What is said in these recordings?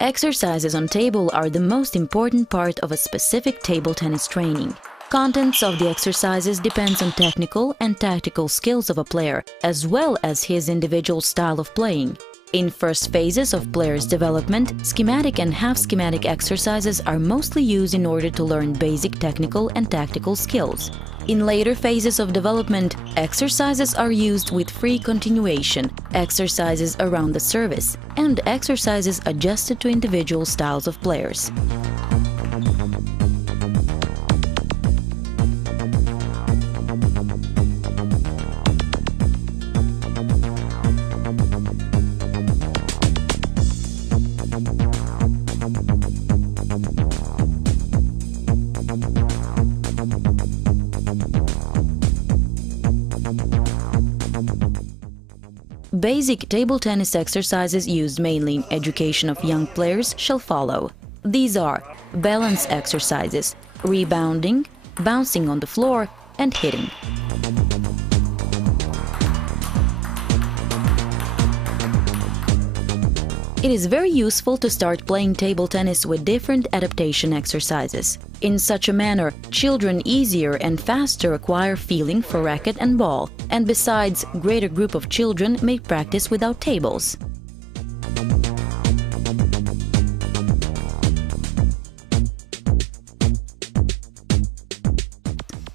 Exercises on table are the most important part of a specific table tennis training. Contents of the exercises depends on technical and tactical skills of a player, as well as his individual style of playing. In first phases of players' development, schematic and half-schematic exercises are mostly used in order to learn basic technical and tactical skills. In later phases of development, exercises are used with free continuation, exercises around the service, and exercises adjusted to individual styles of players. Basic table tennis exercises used mainly in education of young players shall follow. These are balance exercises, rebounding, bouncing on the floor, and hitting. It is very useful to start playing table tennis with different adaptation exercises. In such a manner, children easier and faster acquire feeling for racket and ball, and besides, greater group of children may practice without tables.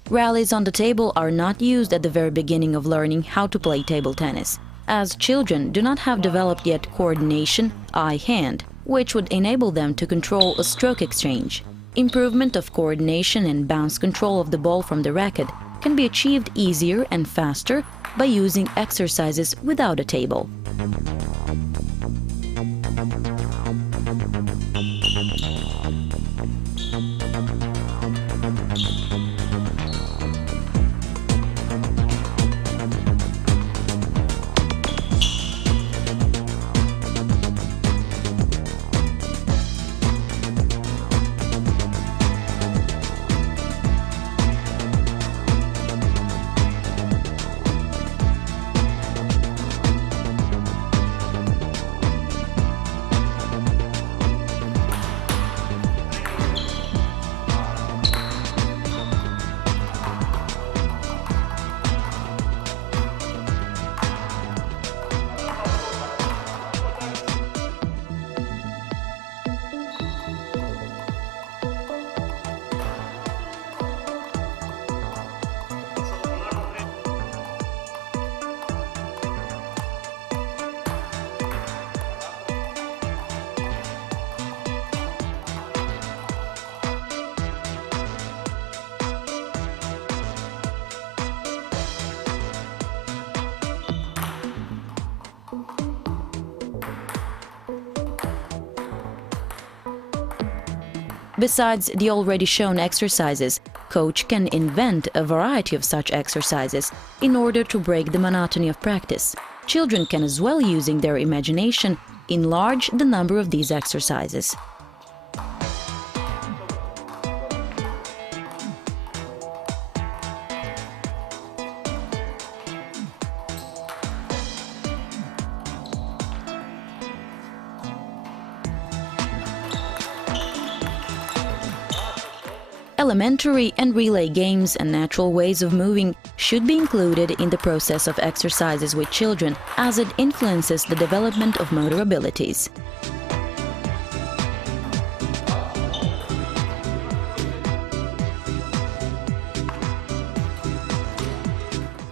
Rallies on the table are not used at the very beginning of learning how to play table tennis, as children do not have developed yet coordination eye-hand, which would enable them to control a stroke exchange. Improvement of coordination and bounce control of the ball from the racket can be achieved easier and faster by using exercises without a table. Besides the already shown exercises, coach can invent a variety of such exercises in order to break the monotony of practice. Children can as well, using their imagination, enlarge the number of these exercises. Elementary and relay games and natural ways of moving should be included in the process of exercises with children, as it influences the development of motor abilities.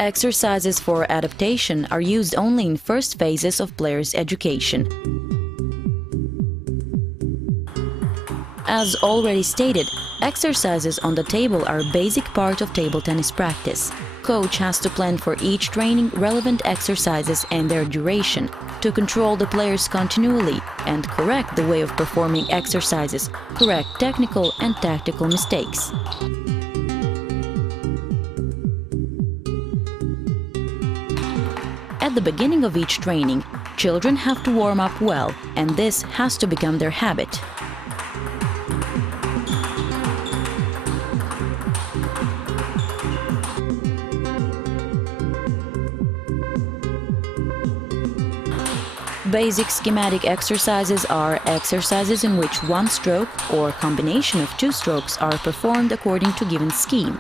Exercises for adaptation are used only in first phases of players' education. As already stated, exercises on the table are a basic part of table tennis practice. Coach has to plan for each training relevant exercises and their duration to control the players continually and correct the way of performing exercises, correct technical and tactical mistakes. At the beginning of each training, children have to warm up well, and this has to become their habit. Basic schematic exercises are exercises in which one stroke or combination of two strokes are performed according to given scheme.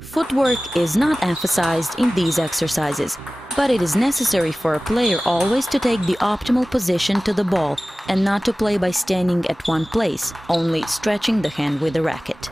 Footwork is not emphasized in these exercises, but it is necessary for a player always to take the optimal position to the ball and not to play by standing at one place, only stretching the hand with the racket.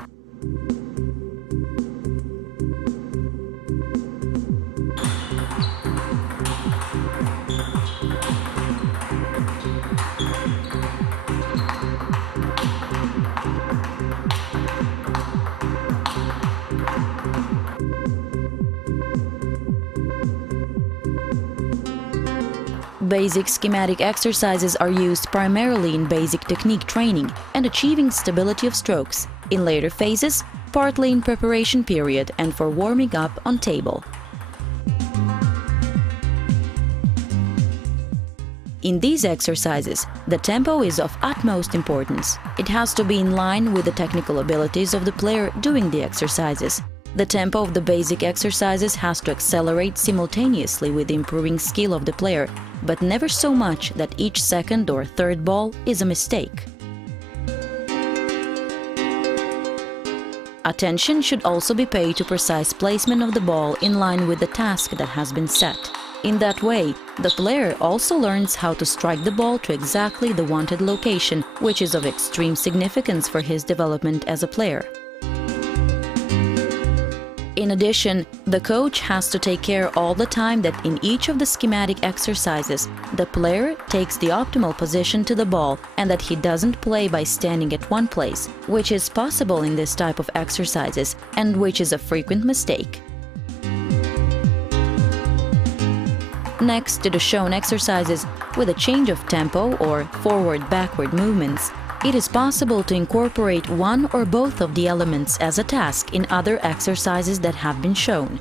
Basic schematic exercises are used primarily in basic technique training and achieving stability of strokes, in later phases, partly in preparation period and for warming up on table. In these exercises, the tempo is of utmost importance. It has to be in line with the technical abilities of the player doing the exercises. The tempo of the basic exercises has to accelerate simultaneously with the improving skill of the player, but never so much that each second or third ball is a mistake. Attention should also be paid to precise placement of the ball in line with the task that has been set. In that way, the player also learns how to strike the ball to exactly the wanted location, which is of extreme significance for his development as a player. In addition, the coach has to take care all the time that in each of the schematic exercises, the player takes the optimal position to the ball and that he doesn't play by standing at one place, which is possible in this type of exercises and which is a frequent mistake. Next to the shown exercises with a change of tempo or forward-backward movements, it is possible to incorporate one or both of the elements as a task in other exercises that have been shown.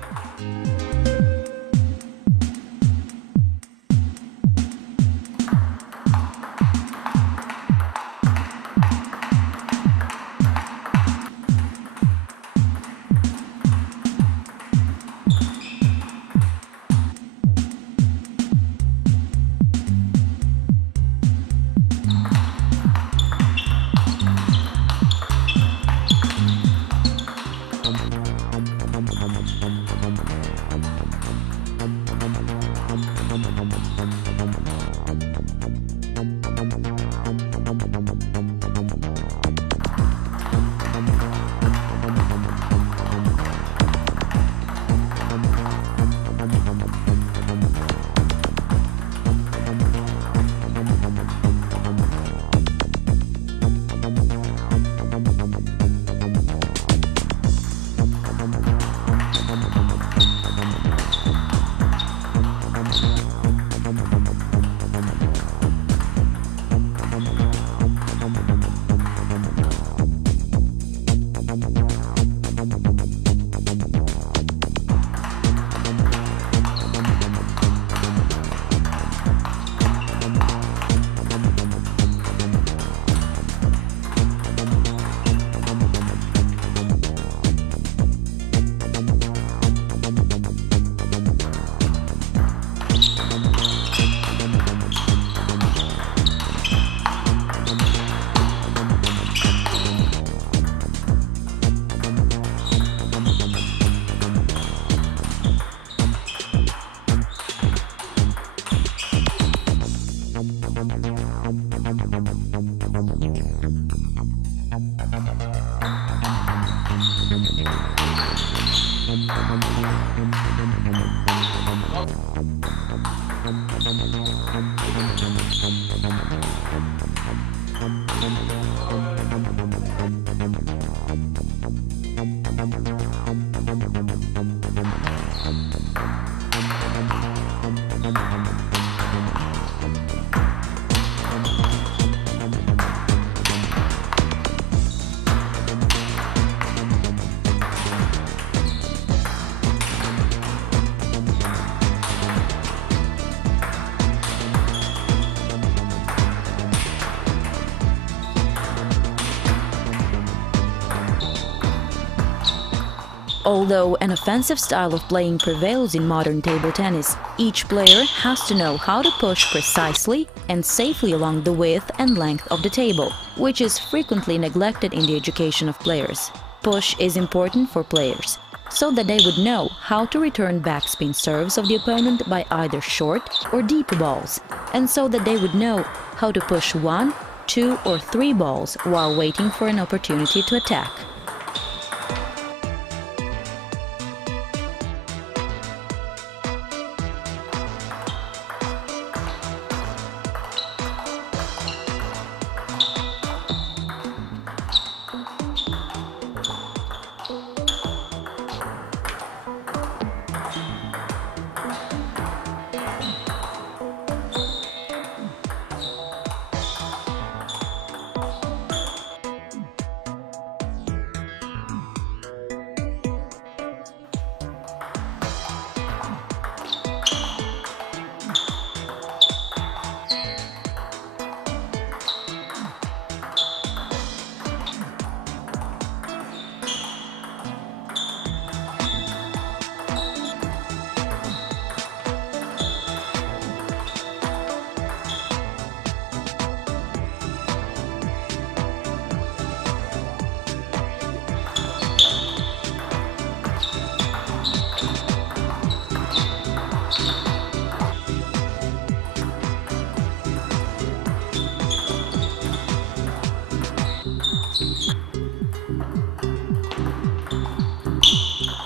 Although an offensive style of playing prevails in modern table tennis, each player has to know how to push precisely and safely along the width and length of the table, which is frequently neglected in the education of players. Push is important for players, so that they would know how to return backspin serves of the opponent by either short or deep balls, and so that they would know how to push 1, 2 or 3 balls while waiting for an opportunity to attack.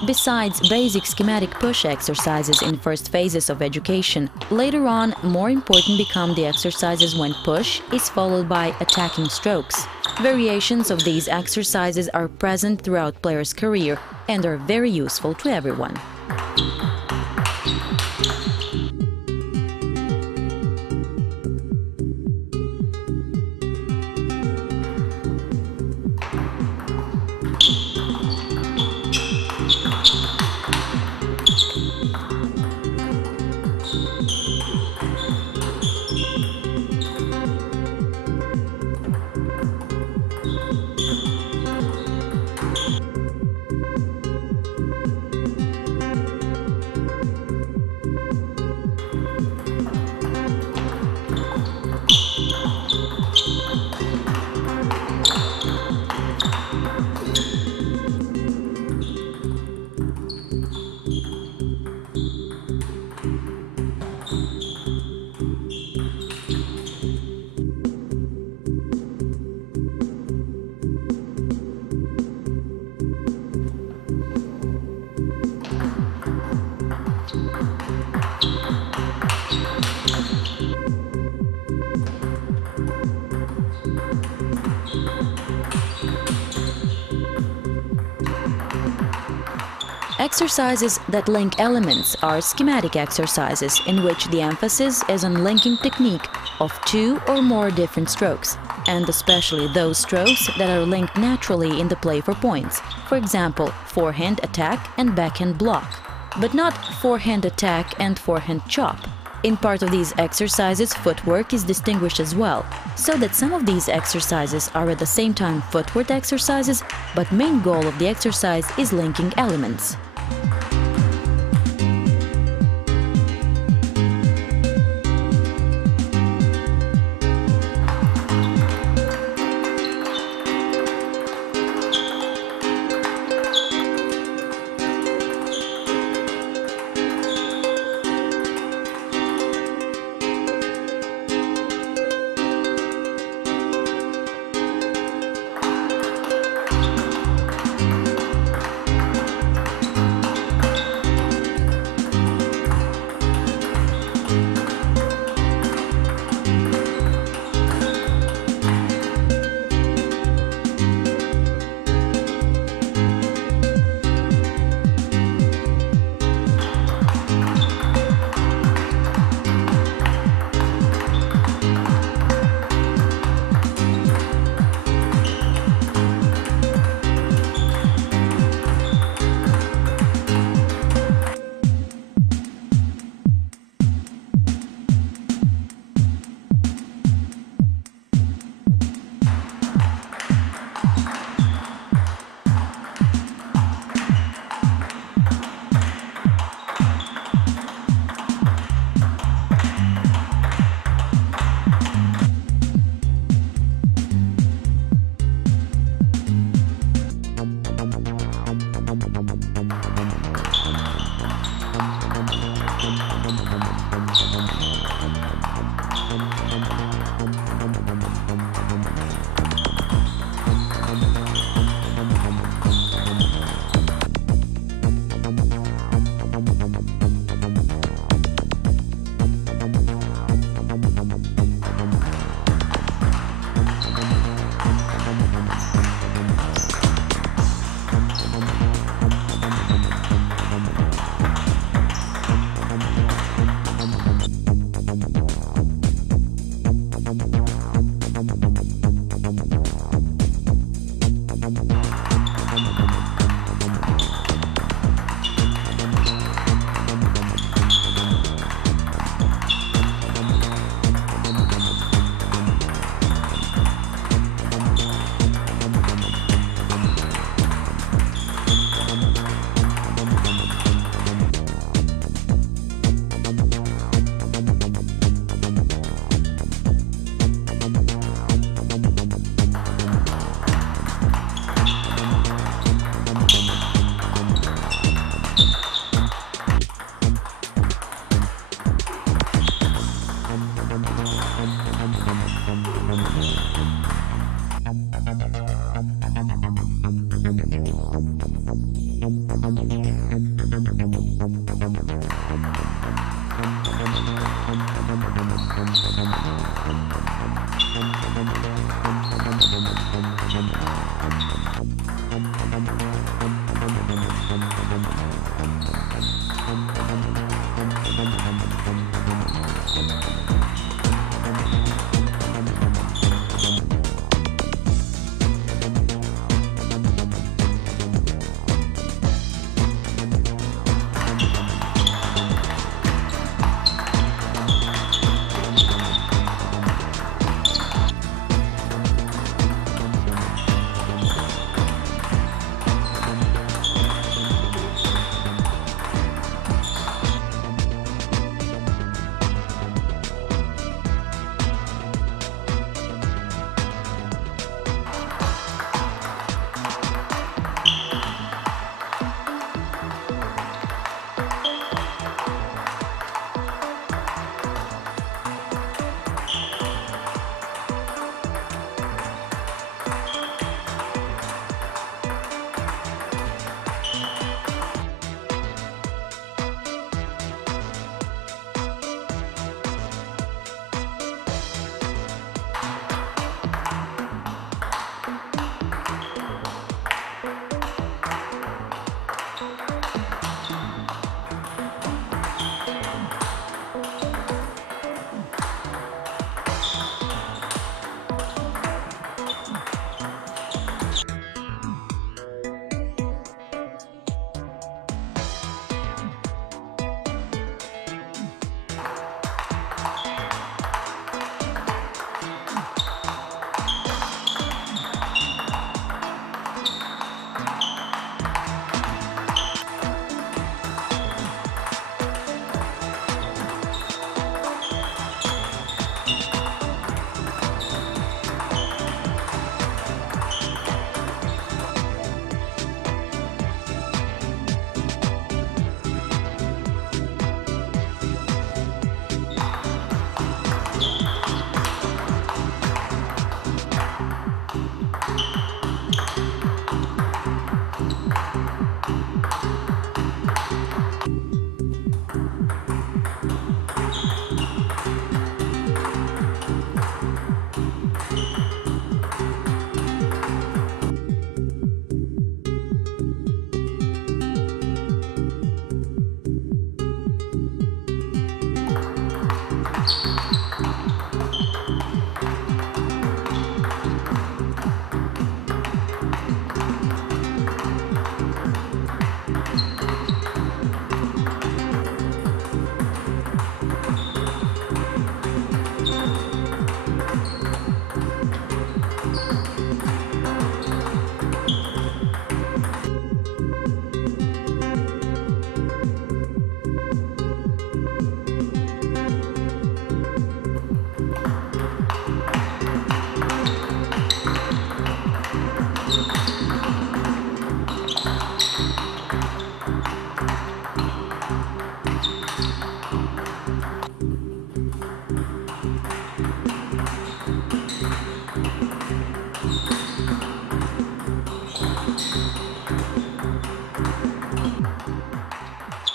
Besides basic schematic push exercises in first phases of education, later on more important become the exercises when push is followed by attacking strokes. Variations of these exercises are present throughout players' career and are very useful to everyone. Exercises that link elements are schematic exercises in which the emphasis is on linking technique of 2 or more different strokes, and especially those strokes that are linked naturally in the play for points, for example, forehand attack and backhand block, but not forehand attack and forehand chop. In part of these exercises, footwork is distinguished as well, so that some of these exercises are at the same time footwork exercises, but main goal of the exercise is linking elements.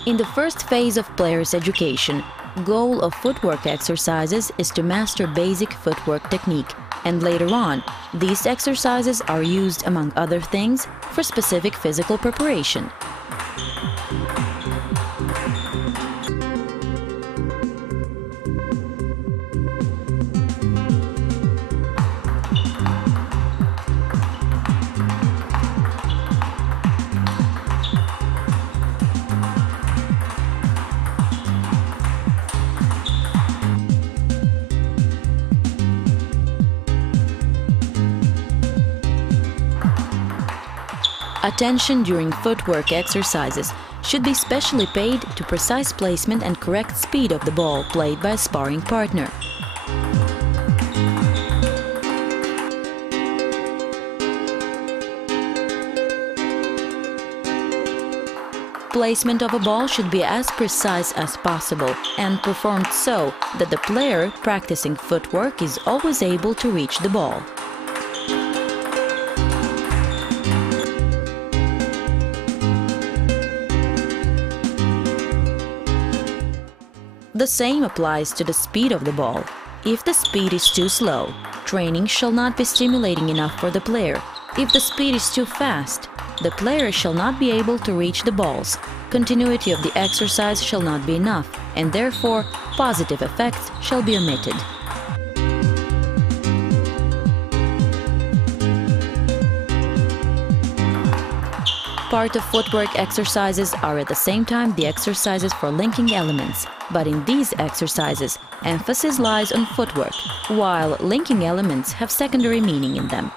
In the first phase of players' education, goal of footwork exercises is to master basic footwork technique, and later on, these exercises are used, among other things, for specific physical preparation. Attention during footwork exercises should be specially paid to precise placement and correct speed of the ball played by a sparring partner. Placement of a ball should be as precise as possible and performed so that the player practicing footwork is always able to reach the ball. The same applies to the speed of the ball. If the speed is too slow, training shall not be stimulating enough for the player, If the speed is too fast, the player shall not be able to reach the balls. Continuity of the exercise shall not be enough, and therefore positive effects shall be omitted. Part of footwork exercises are at the same time the exercises for linking elements, but in these exercises, emphasis lies on footwork, while linking elements have secondary meaning in them.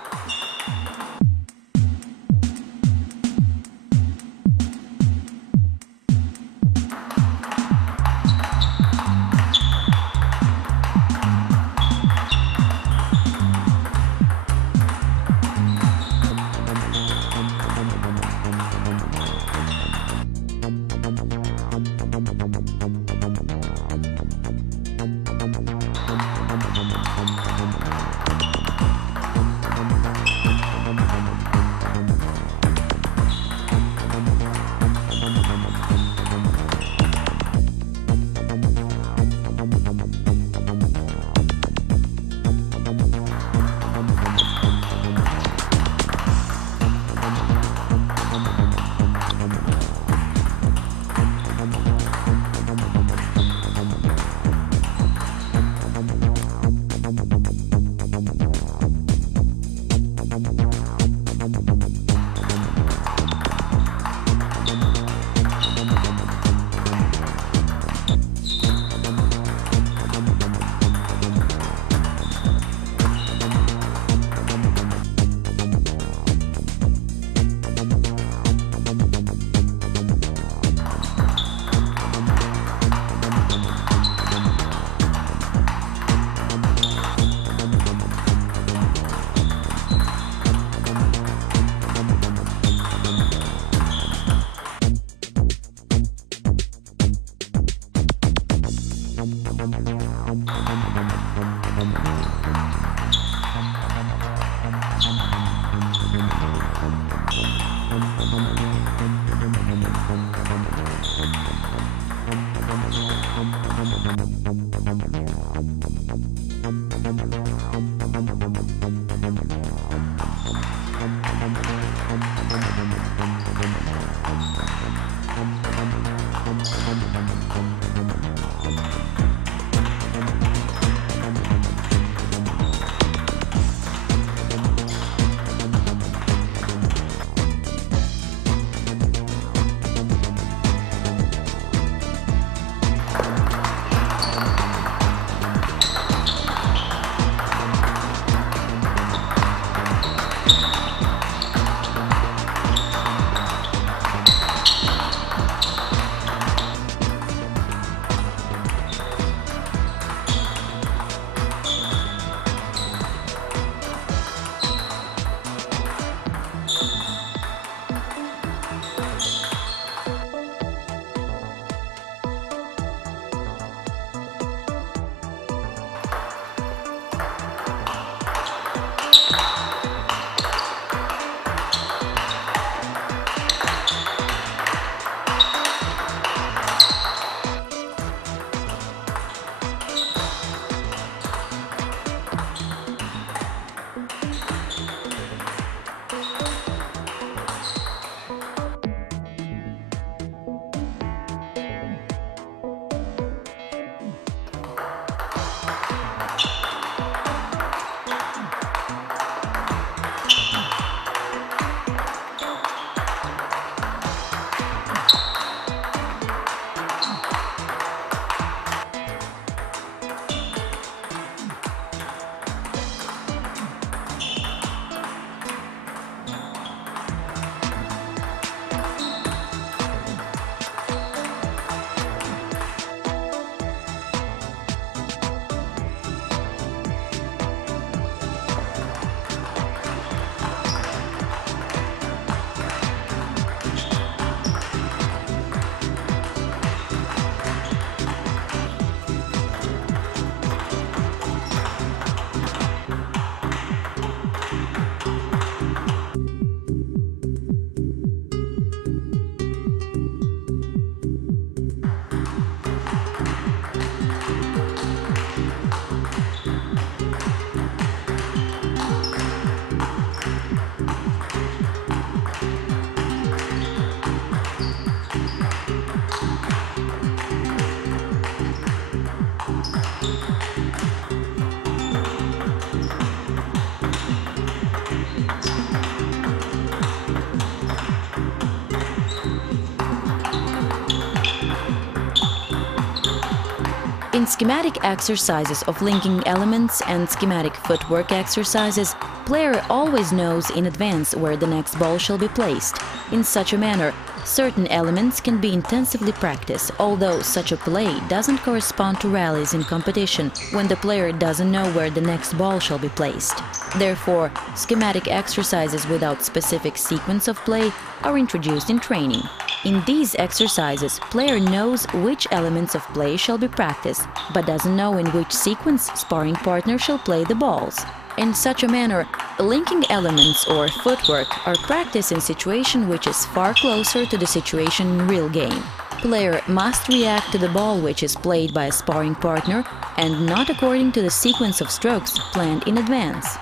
In schematic exercises of linking elements and schematic footwork exercises, player always knows in advance where the next ball shall be placed. In such a manner, certain elements can be intensively practiced, although such a play doesn't correspond to rallies in competition when the player doesn't know where the next ball shall be placed. Therefore, schematic exercises without specific sequence of play are introduced in training. In these exercises, player knows which elements of play shall be practiced, but doesn't know in which sequence sparring partner shall play the balls. In such a manner, linking elements or footwork are practiced in situation which is far closer to the situation in real game. Player must react to the ball which is played by a sparring partner and not according to the sequence of strokes planned in advance.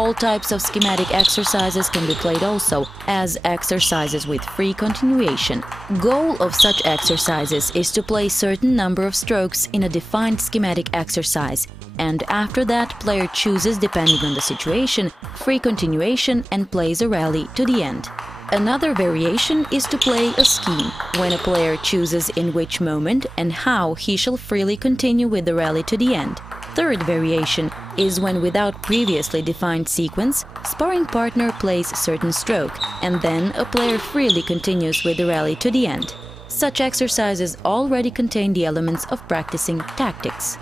All types of schematic exercises can be played also as exercises with free continuation. Goal of such exercises is to play certain number of strokes in a defined schematic exercise, and after that player chooses, depending on the situation, free continuation and plays a rally to the end. Another variation is to play a scheme, when a player chooses in which moment and how he shall freely continue with the rally to the end. Third variation is when, without previously defined sequence, sparring partner plays certain stroke, and then a player freely continues with the rally to the end. Such exercises already contain the elements of practicing tactics.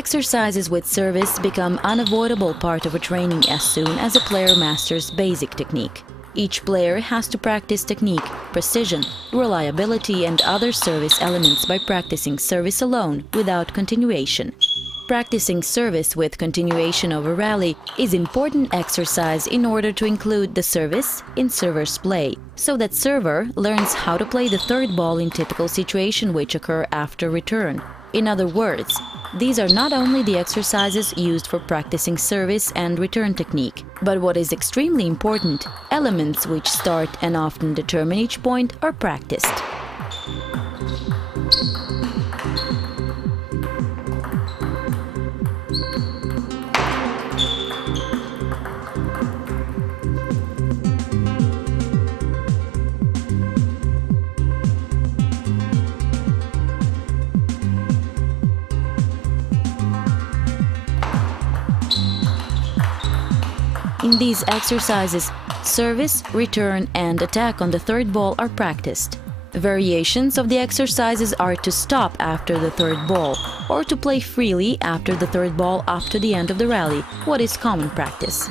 Exercises with service become an unavoidable part of a training as soon as a player masters basic technique. Each player has to practice technique, precision, reliability and other service elements by practicing service alone without continuation. Practicing service with continuation of a rally is important exercise in order to include the service in server's play, so that server learns how to play the third ball in typical situation which occur after return. In other words, these are not only the exercises used for practicing service and return technique, but what is extremely important, elements which start and often determine each point are practiced. In these exercises, service, return and attack on the third ball are practiced. Variations of the exercises are to stop after the third ball or to play freely after the third ball up to the end of the rally, what is common practice.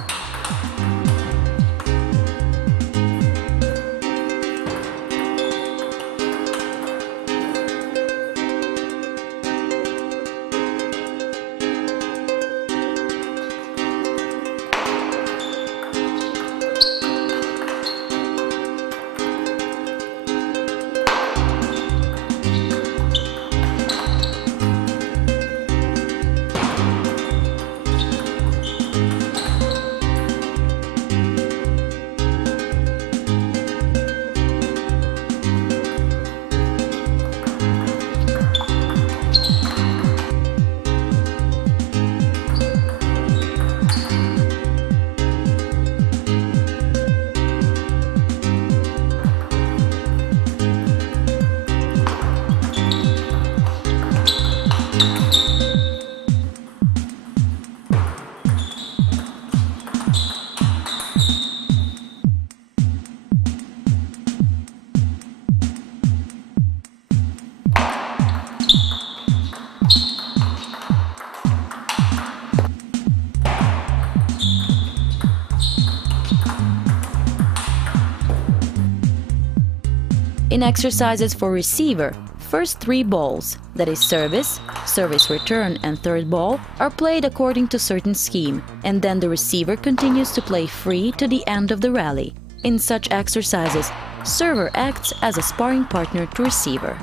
In exercises for receiver, first three balls, that is service, service return and third ball, are played according to certain scheme, and then the receiver continues to play free to the end of the rally. In such exercises, server acts as a sparring partner to receiver.